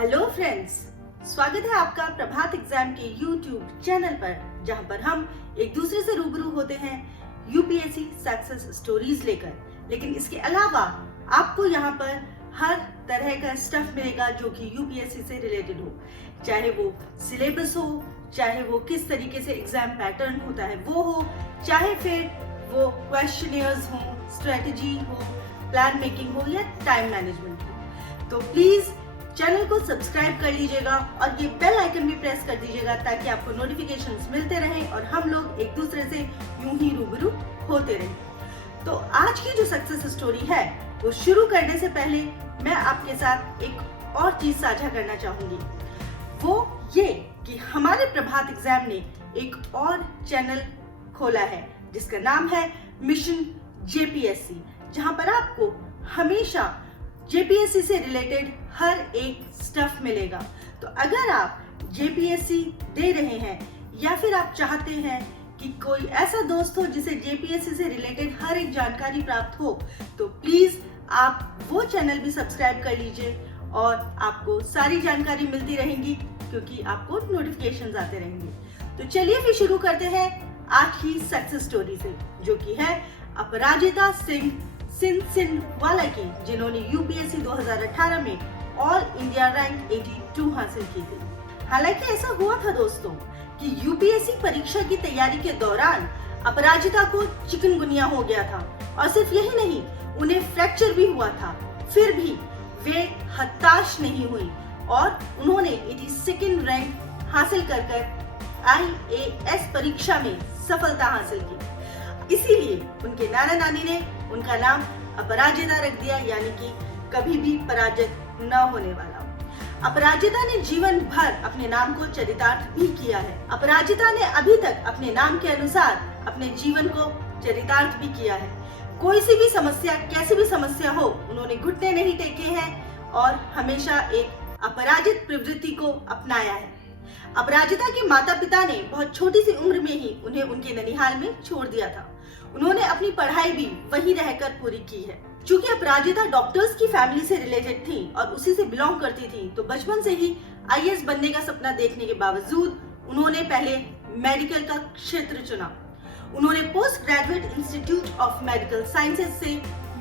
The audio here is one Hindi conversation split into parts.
हेलो फ्रेंड्स, स्वागत है आपका प्रभात एग्जाम के यूट्यूब चैनल पर, जहां पर हम एक दूसरे से रूबरू होते हैं यूपीएससी सक्सेस स्टोरीज लेकर। लेकिन इसके अलावा आपको यहां पर हर तरह का स्टफ मिलेगा जो कि यूपीएससी से रिलेटेड हो, चाहे वो सिलेबस हो, चाहे वो किस तरीके से एग्जाम पैटर्न होता है वो हो, चाहे फिर वो क्वेश्चनियर्स हो, स्ट्रेटजी हो, प्लान मेकिंग हो या टाइम मैनेजमेंट हो। तो प्लीज चैनल को सब्सक्राइब कर लीजिएगा और ये बेल आइकन भी प्रेस कर दीजिएगा ताकि आपको नोटिफिकेशंस मिलते रहें और हम लोग एक दूसरे से यूं ही रूबरू होते रहें। तो आज की जो सक्सेस स्टोरी है वो शुरू करने से पहले मैं आपके साथ एक और चीज साझा करना चाहूंगी। वो ये कि हमारे प्रभात एग्जाम ने एक और चैनल खोला है जिसका नाम है मिशन जेपीएससी, जहां पर आपको हमेशा जेपीएससी से रिलेटेड हर एक स्टफ मिलेगा। तो अगर आप जेपीएससी दे रहे हैं या फिर आप चाहते हैं कि कोई ऐसा दोस्त हो जिसे जेपीएससी से रिलेटेड हर एक जानकारी प्राप्त हो, तो प्लीज आप वो चैनल भी सब्सक्राइब कर लीजिए और आपको सारी जानकारी मिलती रहेंगी क्योंकि आपको नोटिफिकेशंस आते रहेंगे। तो चलिए फिर शुरू करते हैं आज की सक्सेस स्टोरी से, जो कि है अपराजिता सिंह सिंधवाला की, जिन्होंने यूपीएससी 2018 में ऑल इंडिया रैंक 82 हासिल की थी। हालांकि ऐसा हुआ था दोस्तों कि यूपीएससी परीक्षा की तैयारी के दौरान अपराजिता को चिकनगुनिया हो गया था और सिर्फ यही नहीं, उन्हें फ्रैक्चर भी हुआ था। फिर भी वे हताश नहीं हुई और उन्होंने 82nd रैंक हासिल कर आईएएस परीक्षा में सफलता हासिल की। इसीलिए उनके नाना नानी ने उनका नाम अपराजिता रख दिया, यानी कि कभी भी पराजित न होने वाला। अपराजिता ने जीवन भर अपने नाम को चरितार्थ भी किया है। अपराजिता ने अभी तक अपने नाम के अनुसार अपने जीवन को चरितार्थ भी किया है। कोई सी भी समस्या, कैसी भी समस्या हो, उन्होंने घुटने नहीं टेके हैं और हमेशा एक अपराजित प्रवृत्ति को अपनाया है। अपराजिता के माता पिता ने बहुत छोटी सी उम्र में ही उन्हें उनके ननिहाल में छोड़ दिया था। उन्होंने अपनी पढ़ाई भी वहीं रहकर पूरी की है। चूंकि अपराजिता डॉक्टर्स की फैमिली से रिलेटेड थी और उसी से बिलोंग करती थी, तो बचपन से ही आईएएस बनने का सपना देखने के बावजूद उन्होंने पहले मेडिकल का क्षेत्र चुना। उन्होंने post graduate institute of medical sciences से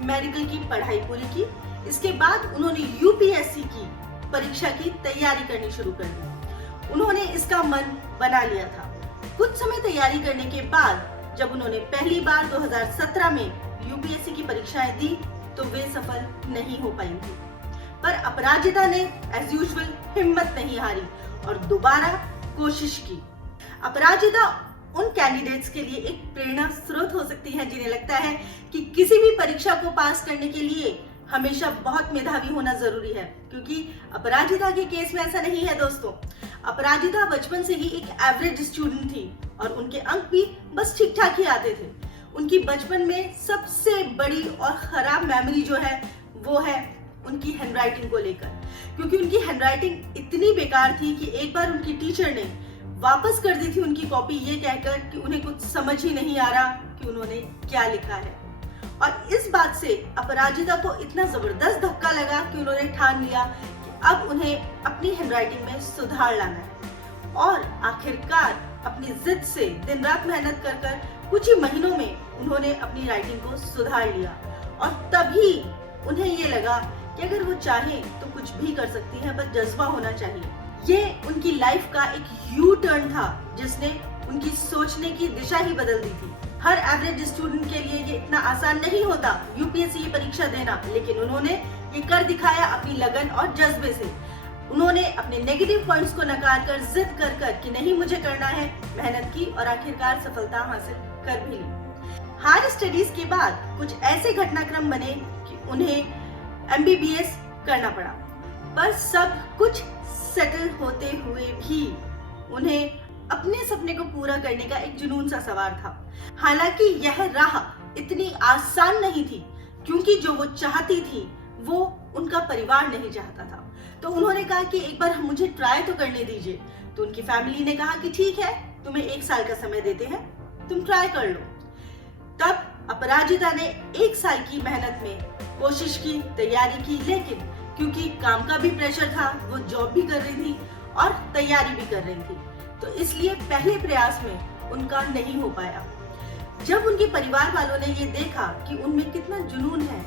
मेडिकल की पढ़ाई पूरी की। इसके बाद उन्होंने यूपीएससी की परीक्षा की तैयारी करनी शुरू कर दी। उन्होंने इसका मन बना लिया था। कुछ समय तैयारी करने के बाद जब उन्होंने पहली बार 2017 में यूपीएससी की परीक्षाएं दी तो वे सफल नहीं हो पाई थी। पर अपराजिता ने एज यूजुअल हिम्मत नहीं हारी और दोबारा कोशिश की। अपराजिता उन कैंडिडेट्स के लिए एक प्रेरणा स्रोत हो सकती है जिन्हें लगता है कि किसी भी परीक्षा को पास करने के लिए हमेशा बहुत मेधावी होना जरूरी है, क्योंकि अपराजिता के केस में ऐसा नहीं है दोस्तों। अपराजिता बचपन से ही एक एवरेज स्टूडेंट थी और उनके अंक भी बस ठीक ठाक ही आते थे। उनकी बचपन में सबसे बड़ी और खराब मेमोरी जो है वो है उनकी हैंडराइटिंग को लेकर, क्योंकि उनकी हैंडराइटिंग इतनी बेकार थी कि एक बार उनकी टीचर ने वापस कर दी थी उनकी कॉपी ये कहकर कि उन्हें कुछ समझ ही नहीं आ रहा कि उन्होंने क्या लिखा है। और इस बात से अपराजिता को इतना जबरदस्त धक्का लगा कि उन्होंने ठान लिया कि अब उन्हें अपनी हैंडराइटिंग में सुधार लाना है। और आखिरकार अपनी जिद से दिन रात मेहनत कर कुछ ही महीनों में उन्होंने अपनी राइटिंग को सुधार लिया और तभी उन्हें ये लगा कि अगर वो चाहे तो कुछ भी कर सकती है, बस जज्बा होना चाहिए। ये उनकी लाइफ का एक यू टर्न था जिसने उनकी सोचने की दिशा ही बदल दी थी। हर एवरेज स्टूडेंट के लिए ये इतना आसान नहीं होता यूपीएससी की परीक्षा देना, लेकिन उन्होंने ये कर दिखाया अपनी लगन और जज्बे से। उन्होंने अपने नेगेटिव पॉइंट्स को नकार कर जिद कर कि नहीं मुझे करना है, मेहनत की और आखिरकार सफलता हासिल कर भी ली। हार्ड स्टडीज के बाद कुछ ऐसे घटनाक्रम बने कि उन्हें एमबीबीएस करना पड़ा, पर सब कुछ सेटल होते हुए भी उन्हें अपने सपने को पूरा करने का एक जुनून सा सवार था। हालांकि यह राह इतनी आसान नहीं थी, क्योंकि जो वो चाहती थी वो उनका परिवार नहीं चाहता था। तो उन्होंने कहा कि एक बार मुझे ट्राई तो करने दीजिए। तो उनकी फैमिली ने कहा कि ठीक है, तुम्हें 1 साल का समय देते हैं, तुम ट्राई कर लो। तब अपराजिता ने 1 साल की मेहनत में कोशिश की, तैयारी की, लेकिन क्योंकि काम का भी प्रेशर था, वो जॉब भी कर रही थी और तैयारी भी कर रही थी, तो इसलिए पहले प्रयास में उनका नहीं हो पाया। जब उनके परिवार वालों ने ये देखा कि उनमें कितना जुनून है,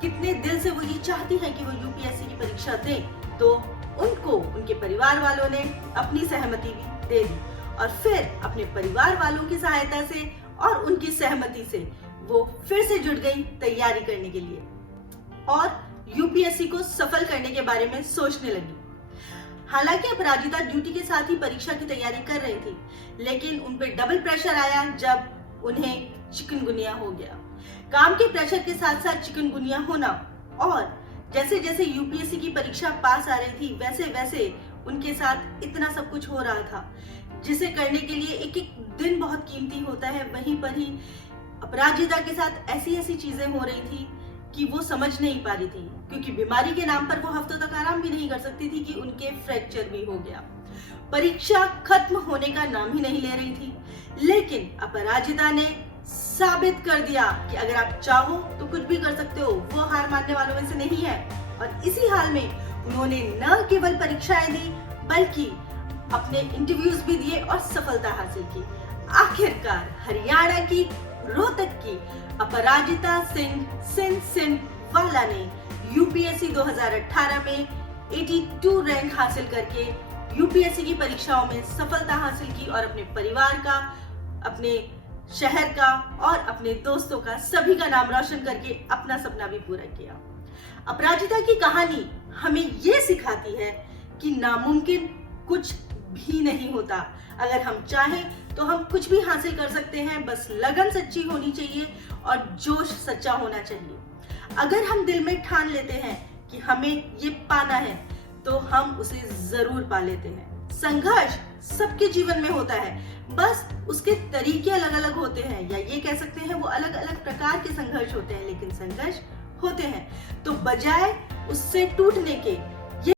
कितने दिल से वो ये चाहती है कि वो यूपीएससी की परीक्षा दें, तो उनको उनके परिवार वालों ने अपनी सहमति भी दे दी और फिर अपने परिवार वालों की सहायता से और उनकी सहमति से वो फिर से जुट गई तैयारी करने के लिए और यूपीएससी को सफल करने के बारे में सोचने लगी। हालांकि अपराजिता ड्यूटी के साथ ही परीक्षा की तैयारी कर रही थी, लेकिन उन पर डबल प्रेशर आया जब उन्हें चिकनगुनिया हो गया। काम के प्रेशर के साथ साथ चिकनगुनिया होना और जैसे जैसे यूपीएससी की परीक्षा पास आ रही थी वैसे वैसे उनके साथ इतना सब कुछ हो रहा था जिसे करने के लिए एक एक दिन बहुत कीमती होता है। वहीं पर ही अपराजिता के साथ ऐसी ऐसी चीजें हो रही थी कि वो समझ नहीं पा रही थी, क्योंकि बीमारी के नाम पर वो हफ्तों तक आराम भी नहीं कर सकती थी कि उनके फ्रैक्चर भी हो गया। परीक्षा खत्म होने का नाम ही नहीं ले रही थी, लेकिन अपराजिता ने साबित कर दिया कि अगर आप चाहो तो कुछ भी कर सकते हो। वो हार मानने वालों में से नहीं है और इसी हाल में उन्होंने न केवल परीक्षाएं दी बल्कि अपने इंटरव्यूज भी दिए और सफलता हासिल की। आखिरकार हरियाणा की रोहतक की अपराजिता सिंह सिंधवाला ने यूपीएससी 2018 में 82 रैंक हासिल करके यूपीएससी की परीक्षाओं में सफलता हासिल की और अपने परिवार का, अपने शहर का और अपने दोस्तों का, सभी का नाम रोशन करके अपना सपना भी पूरा किया। अपराजिता की कहानी हमें ये सिखाती है कि नामुमकिन कुछ भी नहीं होता। अगर हम चाहें तो हम कुछ भी हासिल कर सकते हैं, बस लगन सच्ची होनी चाहिए और जोश सच्चा होना चाहिए। अगर हम दिल में ठान लेते हैं कि हमें ये पाना है तो हम उसे जरूर पा लेते हैं। संघर्ष सबके जीवन में होता है, बस उसके तरीके अलग अलग होते हैं, या ये कह सकते हैं वो अलग अलग प्रकार के संघर्ष होते हैं, लेकिन संघर्ष होते हैं। तो बजाय उससे टूटने के